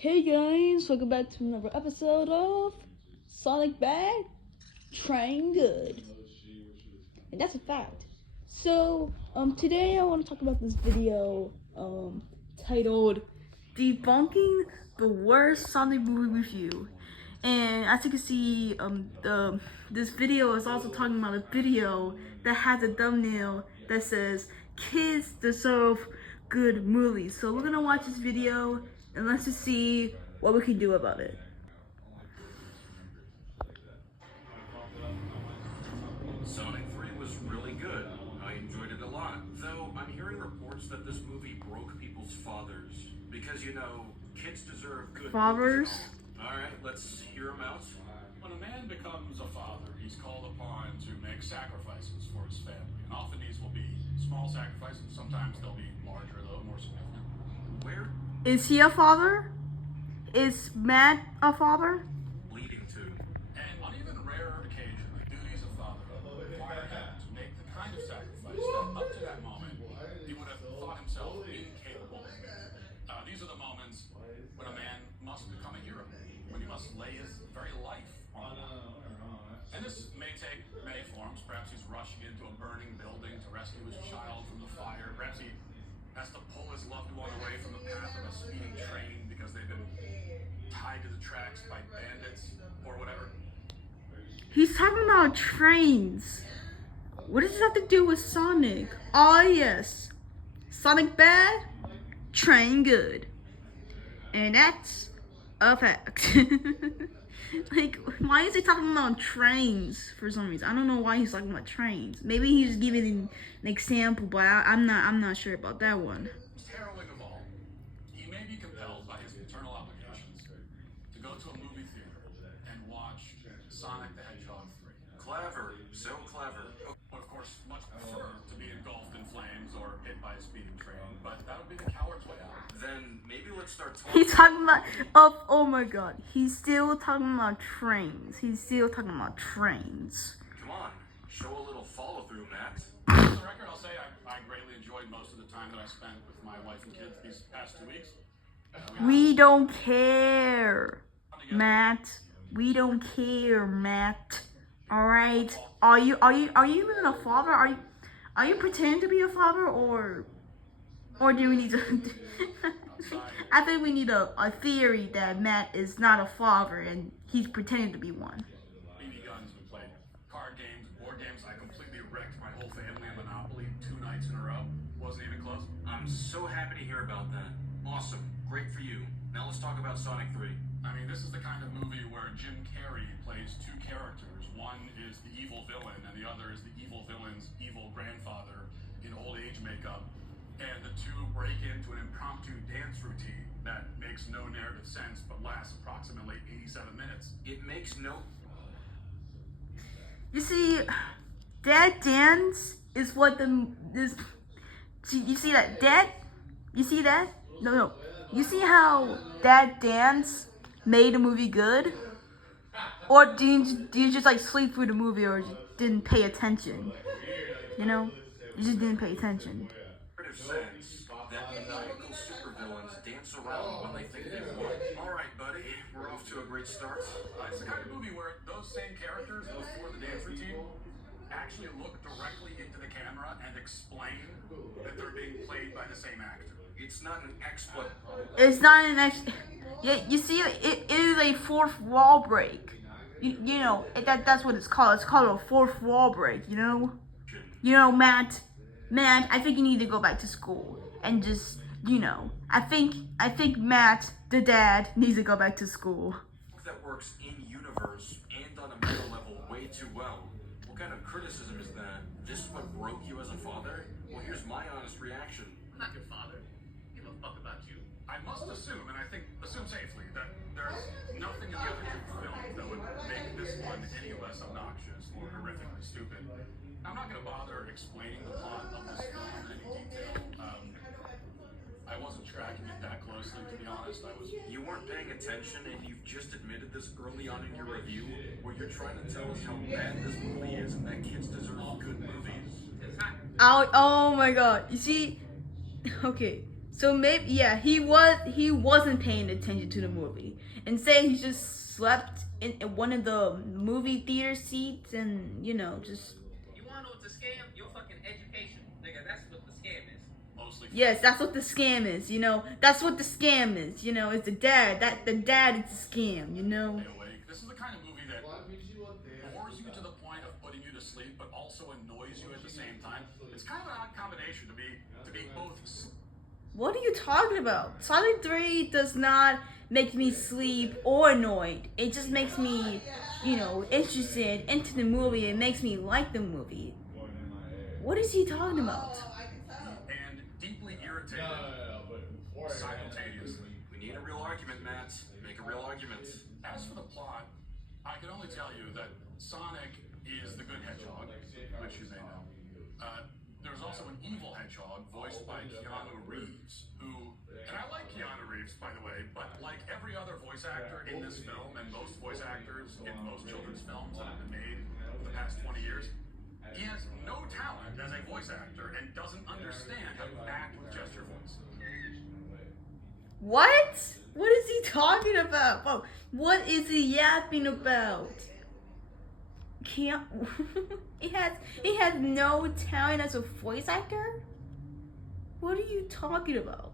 Hey guys, welcome back to another episode of Sonic Bad, Train Good. And that's a fact. So, today I want to talk about this video, titled Debunking the Worst Sonic Movie Review. And as you can see, this video is also talking about a video that has a thumbnail that says, Kids Deserve Good Movies. So we're gonna watch this video and let's just see what we can do about it. Sonic 3 was really good. I enjoyed it a lot. Though I'm hearing reports that this movie broke people's fathers. Because, kids deserve good Fathers? movies and all. Alright, let's hear them out. When a man becomes a father, he's called upon to make sacrifices for his family. And often these will be small sacrifices. Sometimes they'll be larger, though, more significant. Where? Is he a father? Is Matt a father? Leading to. And on even rarer occasion, the duties of fatherhood require him to make the kind of sacrifice that up to that moment he would have thought himself incapable of making. These are the moments when a man must become a hero, when he must lay his very life on the line. And this may take many forms. Perhaps he's rushing into a burning building to rescue his child from the fire. Perhaps he has to pull his loved one away from the path of a speeding train because they've been tied to the tracks by bandits or whatever. He's talking about trains. What does this have to do with Sonic? Oh yes, Sonic Bad, Train Good. And that's a fact. Like, why is he talking about trains for some reason? I don't know why he's talking about trains. Maybe he's giving an example, but I'm not sure about that one. Most harrowing of all, he may be compelled by his paternal obligations to go to a movie theater and watch Sonic the Hedgehog 3. Clever. So clever. Would of course much prefer to be engulfed in flames or hit by a speeding train, but that would be the coward's way out. Then maybe let's start talking. He's talking about oh my god. He's still talking about trains. He's still talking about trains. Come on. Show a little follow through, Matt. For the record, I'll say I greatly enjoyed most of the time that I spent with my wife and kids these past 2 weeks. We don't care, Matt. We don't care, Matt. All right. Are you even a father? Are you pretending to be a father, or do we need to? I think we need a theory that Matt is not a father and he's pretending to be one. BB guns, we played card games, board games. I completely wrecked my whole family in Monopoly 2 nights in a row. Wasn't even close. I'm so happy to hear about that. Awesome. Great for you. Now let's talk about Sonic 3. I mean, this is the kind of movie where Jim Carrey plays 2 characters. One is the evil villain, and the other is the evil villain's evil grandfather in old age makeup. And the two break into an impromptu dance routine that makes no narrative sense but lasts approximately 87 minutes. It makes no. You see, that dance is what you see that? You see that? No. You see how that dance made the movie good? Or do you just like sleep through the movie, or just didn't pay attention? You just didn't pay attention. Sense that maniacal supervillains dance around when they think they've won. Alright, buddy, we're off to a great start. It's the kind of movie where those same characters before the dance routine actually look directly into the camera and explain that they're being played by the same actor. It's not an exploit. It's not an Yeah, you see, it is a fourth wall break. That's what it's called. It's called a fourth wall break. Matt, I think you need to go back to school and just, I think Matt, the dad, needs to go back to school. That works in universe and on a meta level way too well. What kind of criticism is that? This is what broke you as a father? Well, here's my honest reaction. I'm not your father. Give a fuck about you. I must assume, and I think assume safely, that there's nothing in the other 2 films that would make this one any less obnoxious or horrifically stupid. I'm not going to bother explaining the plot of this film in any detail. I wasn't tracking it that closely, to be honest. You weren't paying attention, and you've just admitted this early on in your review, where you're trying to tell us how bad this movie is and that kids deserve good movies. Oh my god. You see, okay. So maybe he wasn't paying attention to the movie. Instead, he just slept in one of the movie theater seats and just. You wanna know what's a scam? Your fucking education, nigga. That's what the scam is. Mostly. Yes, that's what the scam is. That's what the scam is. It's the dad. The dad is the scam. Stay awake. This is the kind of movie that bores you to the point of putting you to sleep, but also annoys you at the same time. It's kind of an odd combination to be both. What are you talking about? Sonic 3 does not make me sleep or annoyed. It just makes me, interested into the movie. It makes me like the movie. What is he talking about? And deeply irritated simultaneously. We need a real argument, Matt. Make a real argument. As for the plot, I can only tell you that Sonic is the good hedgehog, which you may know. There's also an evil hedgehog voiced by Keanu Reeves, who, and I like Keanu Reeves, by the way, but like every other voice actor in this film and most voice actors in most children's films that have been made for the past 20 years, he has no talent as a voice actor and doesn't understand how to act with gesture voice. What? What is he talking about? Whoa, what is he yapping about? He has no talent as a voice actor? What are you talking about?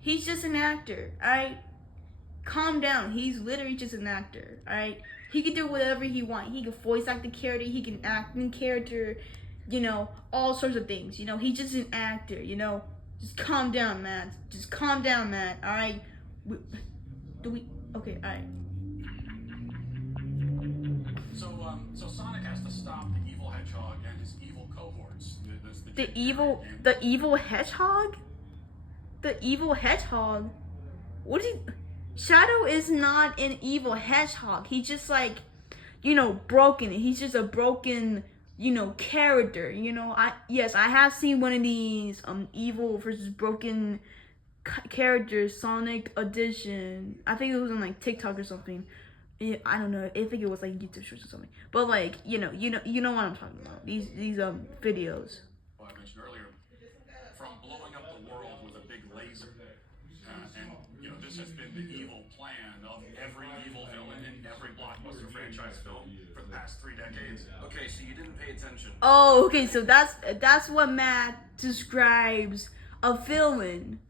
He's just an actor, alright? Calm down. He's literally just an actor, alright? He can do whatever he wants. He can voice act the character, he can act in character, all sorts of things. He's just an actor, Just calm down, Matt. Just calm down, Matt, alright? Okay, alright. So Sonic has to stop the evil hedgehog and his evil cohorts. The evil hedgehog? The evil hedgehog? What is he? Shadow is not an evil hedgehog. He's just broken. He's just a broken, character. I have seen one of these evil versus broken characters, Sonic Edition. I think it was on TikTok or something. I don't know. I think it was YouTube shorts or something. But you know what I'm talking about. These videos. Well, I mentioned earlier, from blowing up the world with a big laser, and this has been the evil plan of every evil villain in every blockbuster franchise film for the past 3 decades. Okay, so you didn't pay attention. Oh, okay. So that's what Matt describes a villain.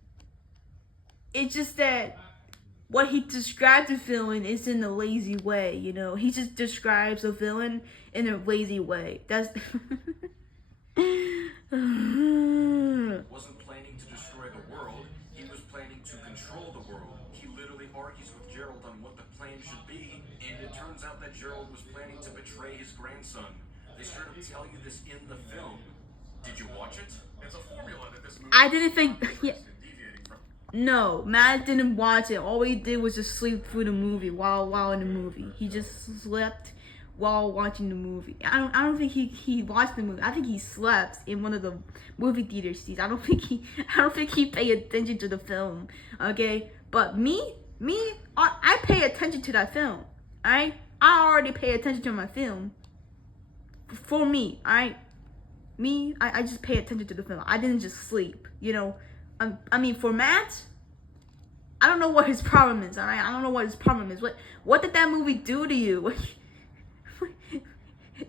It's just that. What he describes a villain is in a lazy way, He just describes a villain in a lazy way. That's. Wasn't planning to destroy the world. He was planning to control the world. He literally argues with Gerald on what the plan should be, and it turns out that Gerald was planning to betray his grandson. They straight up tell you this in the film. Did you watch it? It's a formula that this movie. I didn't think. Yeah. Deviating from. No, Matt didn't watch it. All he did was just sleep through the movie while in the movie. He just slept while watching the movie. I don't think he watched the movie. I think he slept in one of the movie theater seats. I don't think he paid attention to the film. Okay, but me, I pay attention to that film. Alright, I already pay attention to my film. For me, alright. I just pay attention to the film. I didn't just sleep. For Matt, I don't know what his problem is. Alright, I don't know what his problem is. What did that movie do to you?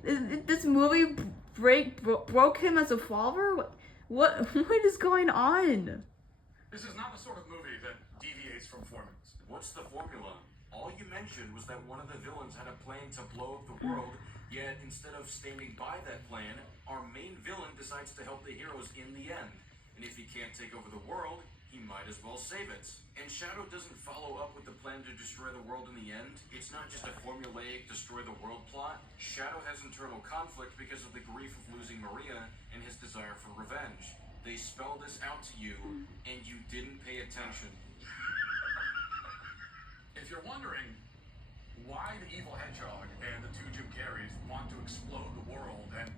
This movie broke him as a father? What is going on? This is not the sort of movie that deviates from formulas. What's the formula? All you mentioned was that one of the villains had a plan to blow up the world, yet instead of standing by that plan, our main villain decides to help the heroes in the end. And if he can't take over the world, he might as well save it. And Shadow doesn't follow up with the plan to destroy the world in the end. It's not just a formulaic destroy the world plot. Shadow has internal conflict because of the grief of losing Maria and his desire for revenge. They spell this out to you, and you didn't pay attention. If you're wondering why the evil hedgehog and the 2 Jim Carreys want to explode the world and...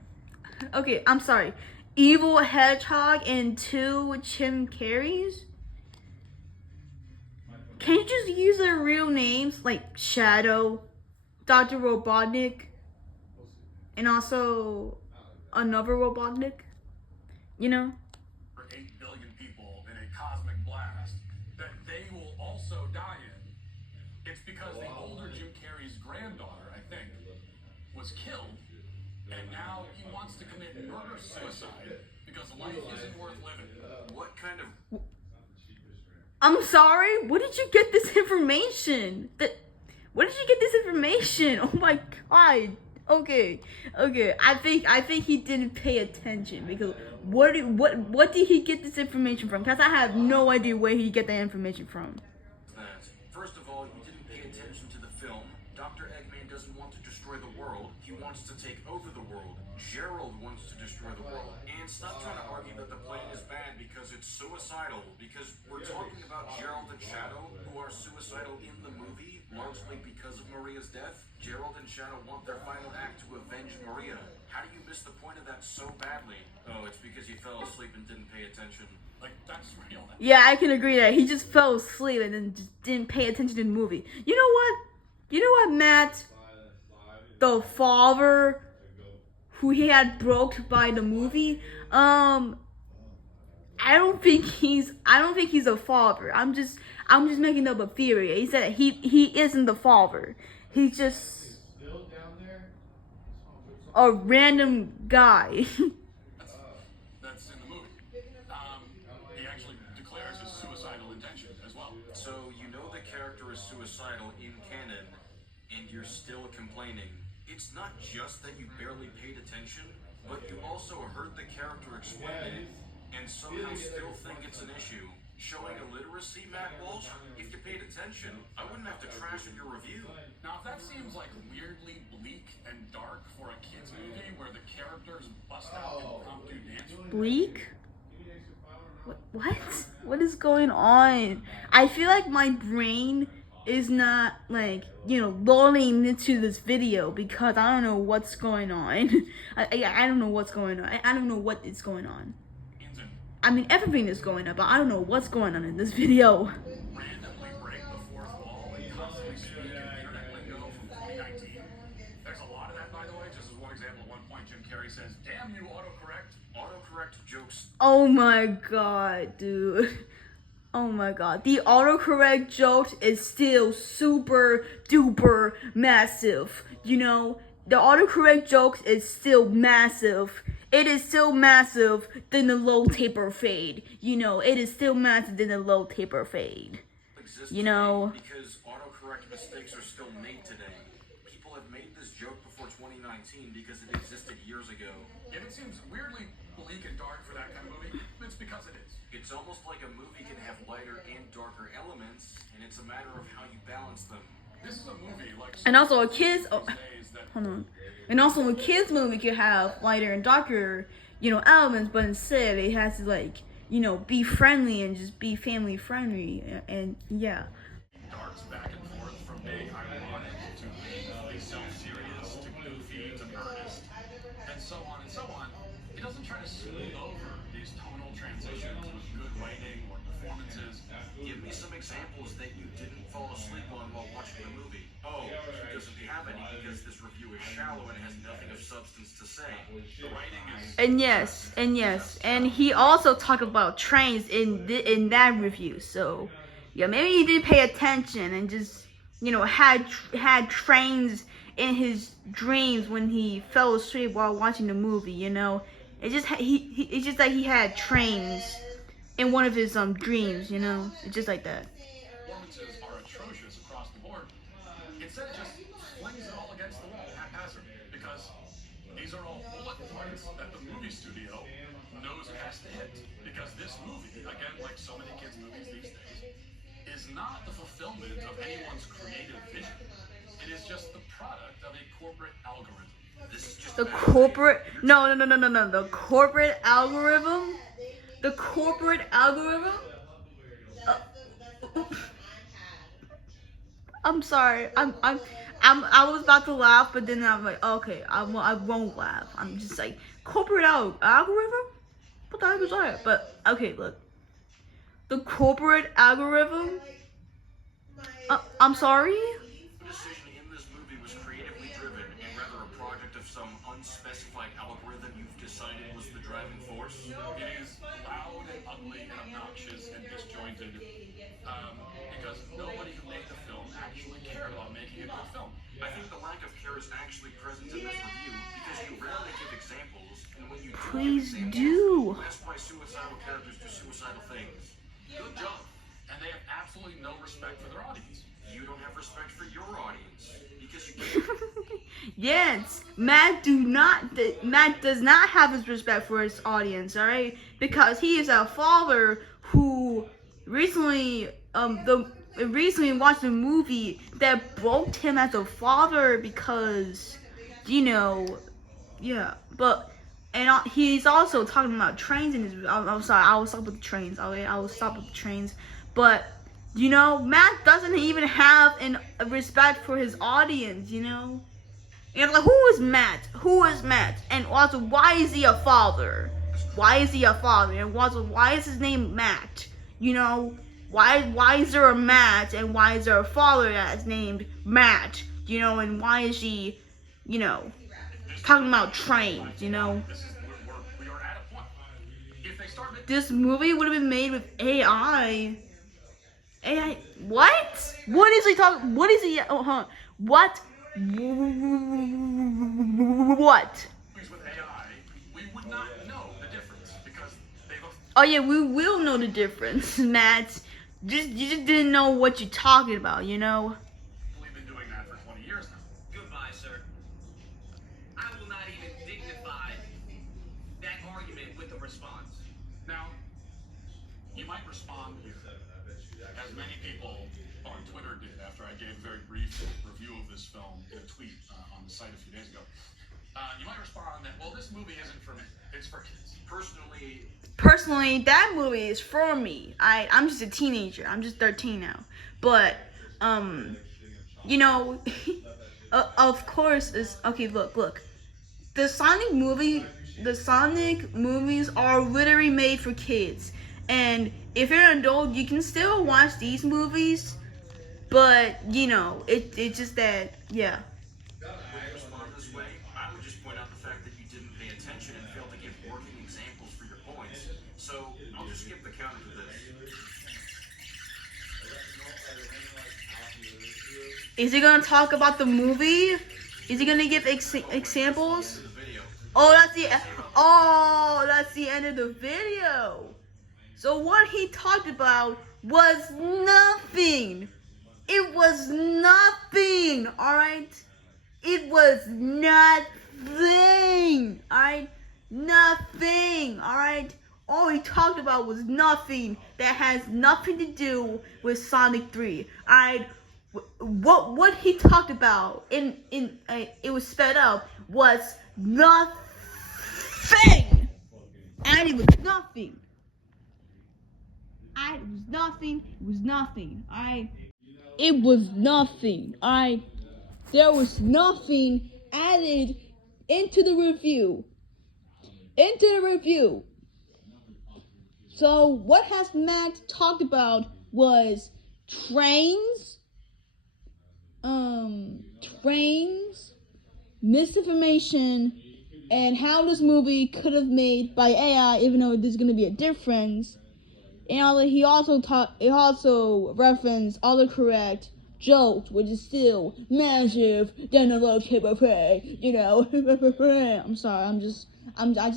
Okay, I'm sorry. Evil hedgehog and 2 Jim Carreys? Can you just use their real names like Shadow, Dr. Robotnik, and also another Robotnik? For $8 billion was killed, and now he wants to commit murder-suicide because life isn't worth living. What kind of I'm sorry. Where did you get this information? Where did you get this information? Oh my god. Okay. I think he didn't pay attention because what did he get this information from? Because I have no idea where he get that information from. that? First of all, you didn't pay attention to the film. Dr. Eggman doesn't want to destroy the world. He wants to take over the world. Gerald wants to destroy the world. And stop trying to argue that the plan is bad because it's suicidal. Because we're talking about Gerald and Shadow, who are suicidal in the movie, largely because of Maria's death. Gerald and Shadow want their final act to avenge Maria. How do you miss the point of that so badly? Oh, it's because you fell asleep and didn't pay attention. Like, that's real. Yeah, I can agree that he just fell asleep and then just didn't pay attention to the movie. You know what, Matt? The father who he had broke by the movie. I don't think he's a father. I'm just making up a theory. He said he isn't the father. He's just a random guy. That's in the movie. He actually declares his suicidal intention as well. So you know the character is suicidal in canon, and you're still complaining. It's not just that you barely paid attention, but you also heard the character explain it, and somehow still think it's an issue. Showing illiteracy, Matt Walsh? If you paid attention, I wouldn't have to trash at your review. Now, if that seems like weirdly bleak and dark for a kid's movie where the characters bust out impromptu dance, Bleak? What? What is going on? I feel like my brain is not like, loading into this video because I don't know what's going on. I don't know what's going on. I don't know what is going on. I mean, everything is going on, but I don't know what's going on in this video. randomly break the fourth wall and constantly speak in internet lingo from 2019. There's a lot of that, by the way. Just as one example, at one point Jim Carrey says, "Damn you, autocorrect." Autocorrect jokes. Oh my god, dude. Oh my god. The autocorrect joke is still super duper massive. The autocorrect joke is still massive. It is still massive than the low taper fade. It is still massive than the low taper fade. Exists Know. today because autocorrect mistakes are still made today. People have made this joke before 2019 because it existed years ago. If it seems weirdly bleak and dark for that kind of movie, it's because it is. It's almost like a movie can have lighter and darker elements, and it's a matter of how you balance them. This is a movie like And also a kid's these days that hold on. And also a kids movie could have lighter and darker, elements, but instead it has to be friendly and just be family friendly and yeah. darts back and forth from being ironic to being self-serious to goofy to earnest, and so on and so on. It doesn't try to smooth over these tonal transitions with good writing or performances. Give me some examples that you didn't fall asleep on while watching the movie. Oh, he doesn't have any because this review is shallow and has nothing of substance to say. The writing is And and he also talked about trains in that review. So yeah, maybe he did pay attention and just had trains in his dreams when he fell asleep while watching the movie. It's just like he had trains in one of his dreams. It's just like that. performances are atrocious across the board. Instead, it just flings it all against the wall haphazard because these are all bullet points that the movie studio knows it has to hit. Because this movie, again, like so many kids' movies these days, is not the fulfillment of anyone's creative vision. It is just the product of a corporate algorithm. This is just The corporate no. The corporate algorithm. The corporate algorithm. I'm sorry. I was about to laugh, but then I'm like, okay, I won't laugh. I'm just like corporate algorithm. What the heck is that? But okay, look. The corporate algorithm. I'm sorry. The decision in this movie was creatively driven and rather a product of some unspecified algorithm you've decided was the driving force. It is loud and ugly and obnoxious and disjointed because nobody who made the film actually cared about making a good film. I think the lack of care is actually present in this review because you rarely give examples, and when you do Please give examples, do. you ask why suicidal characters do suicidal things. Good job. And they have absolutely no respect for their audience. You don't have respect for your audience because you can't. Yes, Matt does not have his respect for his audience, alright? Because he is a father who recently watched a movie that broke him as a father because, he's also talking about trains in his. I'm sorry, I will stop with the trains. Okay, I will stop with the trains. But Matt doesn't even have a respect for his audience. And like, who is Matt? Who is Matt? And also, why is he a father? Why is he a father? And also, why is his name Matt? Why is there a Matt? And why is there a father that's named Matt? And why is he, talking about trains? We are at a point. If they start making This movie would have been made with AI. AI? What? What is he talking? What is he? What? What? movies with AI, we would not know the difference because they've Oh yeah, we will know the difference, Matt. You just didn't know what you're talking about, been doing that for 20 years now. Goodbye, sir. I will not even dignify that argument with a response. Now, you might respond here, as many people on Twitter did after I gave a very brief review of this film in a tweet on the site a few days ago. You might respond that, well, this movie isn't for me, it's for kids. Personally, that movie is for me. I'm just a teenager. I'm just 13 now. But of course it's okay. Look. The Sonic movies are literally made for kids. And if you're an adult, you can still watch these movies. But it's just that, yeah. Respond this way, I would just point out the fact that you didn't pay attention and failed to give working examples for your points. So I'll just skip the counter to this. Is he gonna talk about the movie? Is he gonna give examples? The video. Oh, that's the end of the video. So what he talked about was nothing. It was nothing, alright? It was nothing, alright? Nothing, alright? All he talked about was nothing that has nothing to do with Sonic 3, alright? What he talked about it was sped up was nothing, and it was nothing. It was nothing, alright? It was nothing, alright? There was nothing added into the review. So what has Matt talked about was trains, misinformation, and how this movie could have made by AI, even though there's gonna be a difference. And he also referenced autocorrect jokes, which is still massive than a low table pay, I'm sorry, I just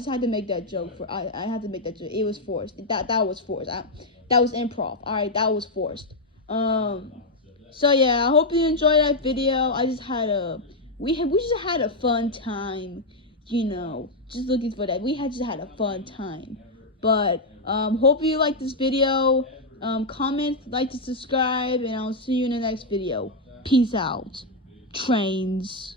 had to make that joke I had to make that joke. It was forced. That was forced. That was improv. Alright, that was forced. So yeah, I hope you enjoyed that video. We just had a fun time, just looking for that. We just had a fun time. But hope you like this video. Comment, like, to subscribe, and I'll see you in the next video. Peace out. Trains.